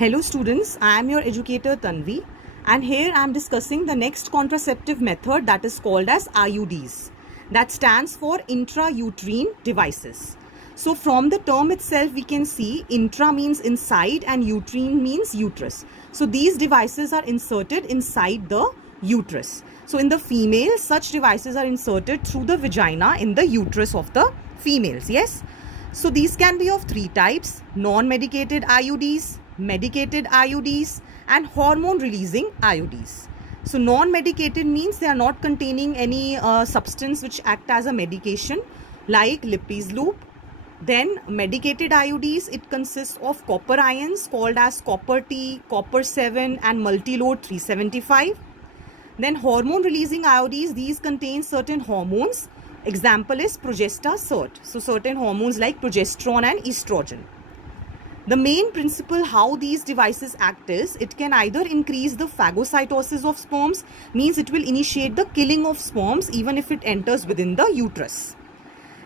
Hello students, I am your educator Tanvi and here I am discussing the next contraceptive method that is called as IUDs. That stands for intrauterine devices. So from the term itself we can see intra means inside and uterine means uterus. So these devices are inserted inside the uterus. So in the female, such devices are inserted through the vagina in the uterus of the females. Yes. So these can be of three types: non-medicated IUDs, medicated IUDs and hormone releasing IUDs. So non-medicated means they are not containing any substance which act as a medication like Lippes loop. Then medicated IUDs, it consists of copper ions called as copper T, copper 7 and multi-load 375. Then hormone releasing IUDs, these contain certain hormones. Example is Progesta-Cert. So certain hormones like progesterone and estrogen. The main principle how these devices act is it can either increase the phagocytosis of sperms, means it will initiate the killing of sperms even if it enters within the uterus.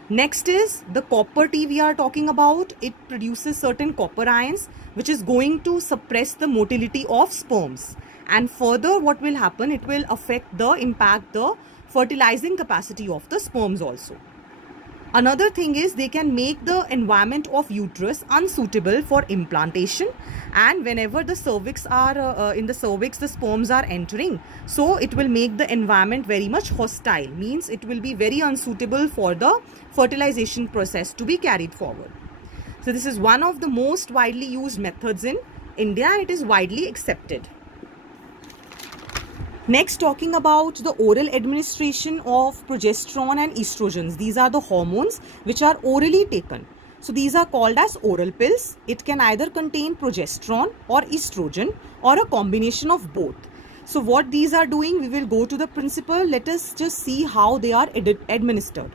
Next is the copper T we are talking about. It produces certain copper ions which is going to suppress the motility of sperms. And further what will happen, it will impact the fertilizing capacity of the sperms also. Another thing is they can make the environment of uterus unsuitable for implantation, and whenever the cervix are in the cervix the sperms are entering, so it will make the environment very much hostile, means it will be very unsuitable for the fertilization process to be carried forward. So this is one of the most widely used methods in India and it is widely accepted. Next, talking about the oral administration of progesterone and estrogens. These are the hormones which are orally taken. So these are called as oral pills. It can either contain progesterone or estrogen or a combination of both. So what these are doing, we will go to the principle. Let us just see how they are administered.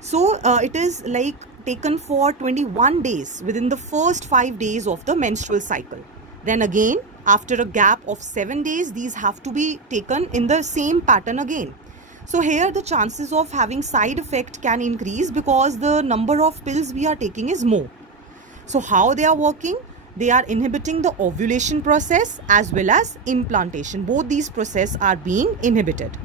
So it is like taken for 21 days within the first 5 days of the menstrual cycle. Then again, after a gap of 7 days, these have to be taken in the same pattern again. So here the chances of having side effect can increase because the number of pills we are taking is more. So how they are working? They are inhibiting the ovulation process as well as implantation. Both these processes are being inhibited.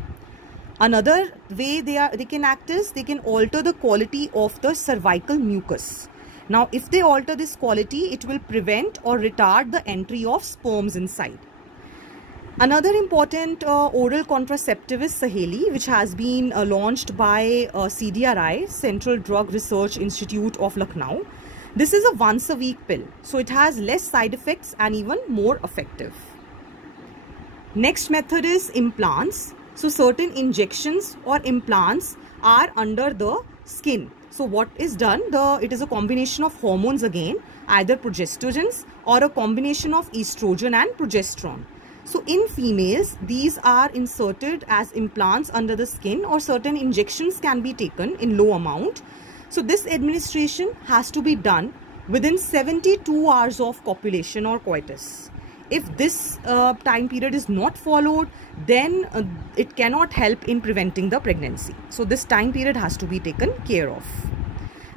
Another way they can act is they can alter the quality of the cervical mucus. Now, if they alter this quality, it will prevent or retard the entry of sperms inside. Another important oral contraceptive is Saheli, which has been launched by CDRI, Central Drug Research Institute of Lucknow. This is a once-a-week pill, so it has less side effects and even more effective. Next method is implants. So certain injections or implants are under the skin. So what is done, it is a combination of hormones again, either progestogens or a combination of estrogen and progesterone. So in females, these are inserted as implants under the skin, or certain injections can be taken in low amount. So this administration has to be done within 72 hours of copulation or coitus. If this time period is not followed, then it cannot help in preventing the pregnancy. So this time period has to be taken care of.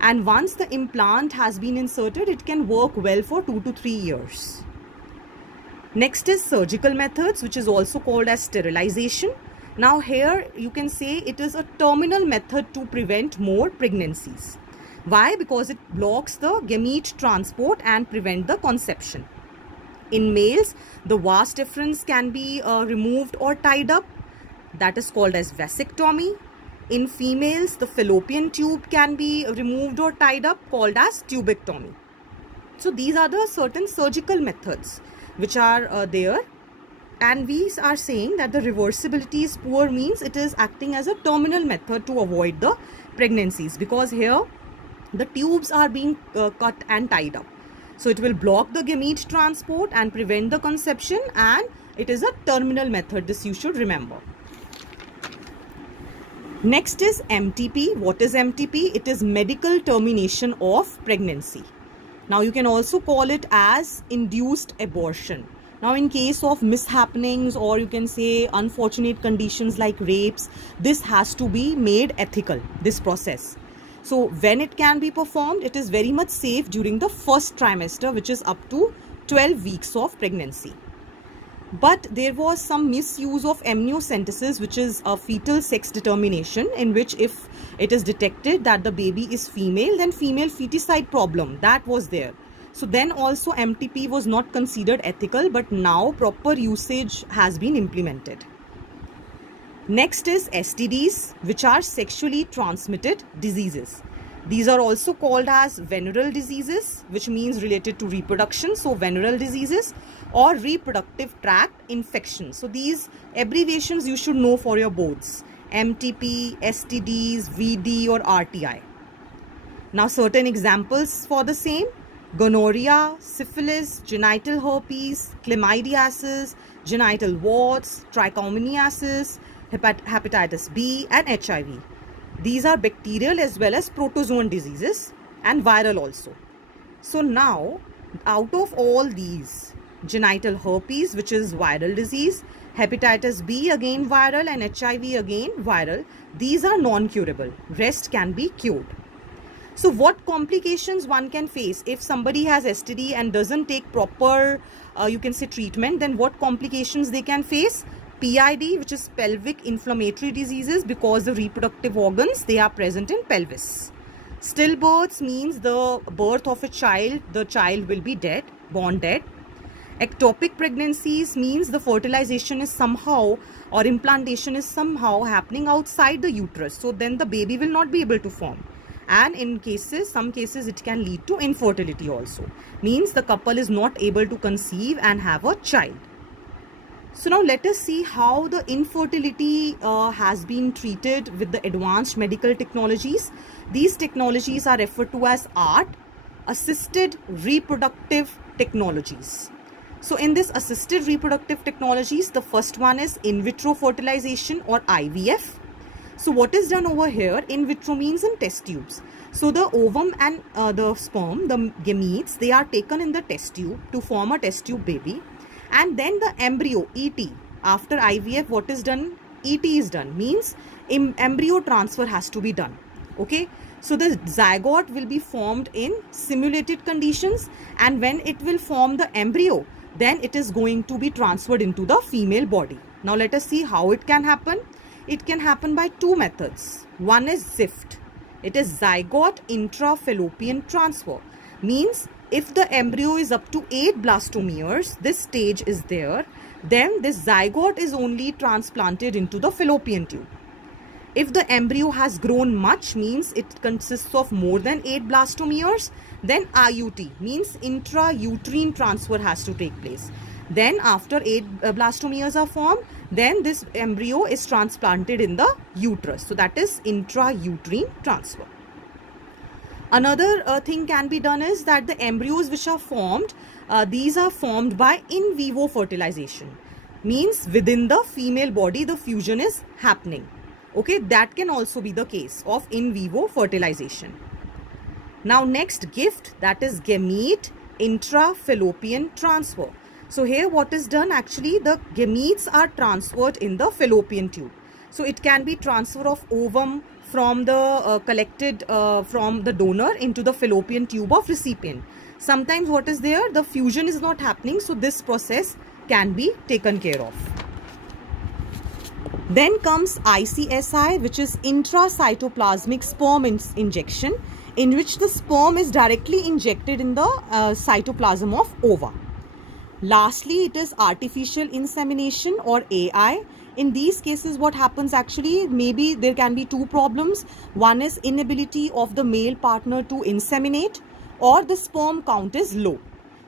And once the implant has been inserted, it can work well for 2 to 3 years. Next is surgical methods, which is also called as sterilization. Now here you can say it is a terminal method to prevent more pregnancies. Why? Because it blocks the gamete transport and prevent the conception. In males, the vas deferens can be removed or tied up. That is called as vasectomy. In females, the fallopian tube can be removed or tied up, called as tubectomy. So these are the certain surgical methods which are there. And we are saying that the reversibility is poor, means it is acting as a terminal method to avoid the pregnancies, because here the tubes are being cut and tied up. So it will block the gamete transport and prevent the conception, and it is a terminal method. This you should remember. Next is MTP. What is MTP? It is medical termination of pregnancy. Now you can also call it as induced abortion. Now in case of mishappenings, or you can say unfortunate conditions like rapes, this has to be made ethical, this process. So when it can be performed, it is very much safe during the first trimester, which is up to 12 weeks of pregnancy. But there was some misuse of amniocentesis, which is a fetal sex determination, in which if it is detected that the baby is female, then female feticide problem, that was there. So then also MTP was not considered ethical, but now proper usage has been implemented. Next is STDs, which are sexually transmitted diseases. These are also called as venereal diseases, which means related to reproduction. So venereal diseases or reproductive tract infections. So these abbreviations you should know for your boards. MTP, STDs, VD or RTI. Now certain examples for the same: gonorrhea, syphilis, genital herpes, chlamydiasis, genital warts, trichomoniasis, hepatitis B and HIV. These are bacterial as well as protozoan diseases and viral also. So now, out of all these, genital herpes, which is viral disease, hepatitis B again viral, and HIV again viral, these are non-curable. Rest can be cured. So what complications one can face if somebody has STD and doesn't take proper, you can say, treatment, then what complications they can face? PID, which is pelvic inflammatory diseases, because the reproductive organs, they are present in pelvis. Stillbirths means the birth of a child, the child will be dead, born dead. Ectopic pregnancies means the fertilization is somehow or implantation is somehow happening outside the uterus. So then the baby will not be able to form. And in some cases it can lead to infertility also. Means the couple is not able to conceive and have a child. So now let us see how the infertility has been treated with the advanced medical technologies. These technologies are referred to as ART, assisted reproductive technologies. So in this assisted reproductive technologies, the first one is in vitro fertilization or IVF. So what is done over here? In vitro means in test tubes. So the ovum and the sperm, the gametes, they are taken in the test tube to form a test tube baby. And then the embryo, ET, after IVF, what is done? ET is done, means embryo transfer has to be done. Okay, so the zygote will be formed in simulated conditions, and when it will form the embryo, then it is going to be transferred into the female body. Now let us see how it can happen. It can happen by two methods. One is ZIFT. It is zygote intrafallopian transfer. Means if the embryo is up to 8 blastomeres, this stage is there, then this zygote is only transplanted into the fallopian tube. If the embryo has grown much, means it consists of more than 8 blastomeres, then IUT, means intrauterine transfer has to take place. Then after 8 blastomeres are formed, then this embryo is transplanted in the uterus. So that is intrauterine transfer. Another thing can be done is that the embryos which are formed, these are formed by in vivo fertilization. Means within the female body the fusion is happening. Okay, that can also be the case of in vivo fertilization. Now next, GIFT, that is gamete intrafallopian transfer. So here what is done, actually the gametes are transferred in the fallopian tube. So it can be transfer of ovum from the collected from the donor into the fallopian tube of recipient. Sometimes what is there, the fusion is not happening, so this process can be taken care of. Then comes ICSI, which is intracytoplasmic sperm injection, in which the sperm is directly injected in the cytoplasm of ova. Lastly, it is artificial insemination or AI. In these cases, what happens actually, maybe there can be two problems. One is inability of the male partner to inseminate, or the sperm count is low.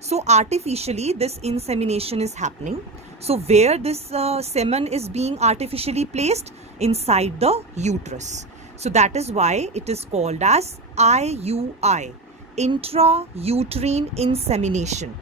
So artificially this insemination is happening. So where this semen is being artificially placed? Inside the uterus. So that is why it is called as IUI, intrauterine insemination.